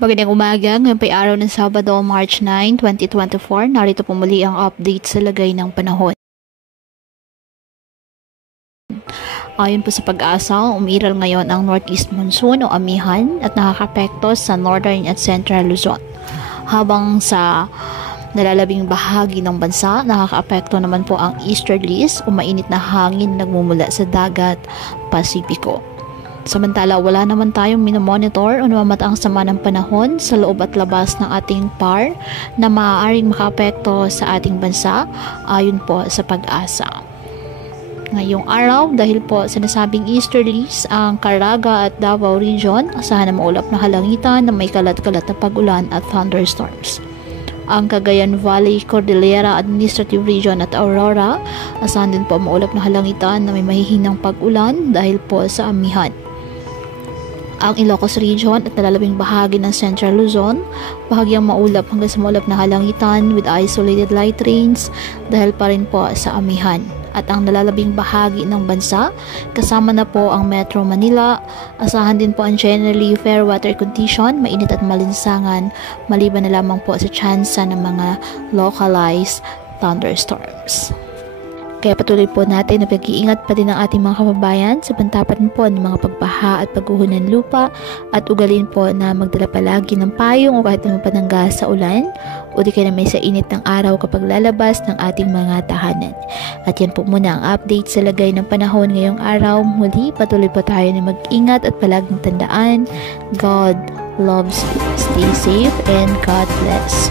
Magandang umaga, ngayon pa'y araw ng Sabado, March 9, 2024. Narito po muli ang update sa lagay ng panahon. Ayon po sa pag-asa, umiral ngayon ang northeast monsoon o amihan at nakakapekto sa northern at central Luzon. Habang sa nalalabing bahagi ng bansa, nakakaapekto naman po ang easterlies o mainit na hangin nagmumula sa dagat Pasipiko. Samantala, wala naman tayong minomonitor o namamataang sama ng panahon sa loob at labas ng ating PAR na maaaring makaapekto sa ating bansa ayon po sa pag-asa. Ngayong araw, dahil po sa nasabing easterlies, ang Caraga at Davao Region, asahan na maulap na halangitan na may kalat-kalat na pag-ulan at thunderstorms. Ang Cagayan Valley, Cordillera Administrative Region at Aurora, asahan din po maulap na halangitan na may mahihinang pag-ulan dahil po sa amihan. Ang Ilocos Region at nalalabing bahagi ng Central Luzon, bahagyang maulap hanggang sa maulap na halangitan with isolated light rains dahil pa rin po sa amihan. At ang nalalabing bahagi ng bansa, kasama na po ang Metro Manila, asahan din po ang generally fair weather condition, mainit at malinsangan, maliban na lamang po sa tsansa ng mga localized thunderstorms. Kaya patuloy po natin na pag-iingat pa din ang ating mga kababayan sa pantapat po ng mga pagbaha at pagguho ng lupa at ugalin po na magdala palagi ng payong o kahit naman panangga sa ulan o di kaya na may sa init ng araw kapag lalabas ng ating mga tahanan. At yan po muna ang update sa lagay ng panahon ngayong araw. Muli, patuloy po tayo na mag-ingat at palaging tandaan, God loves you. Stay safe and God bless.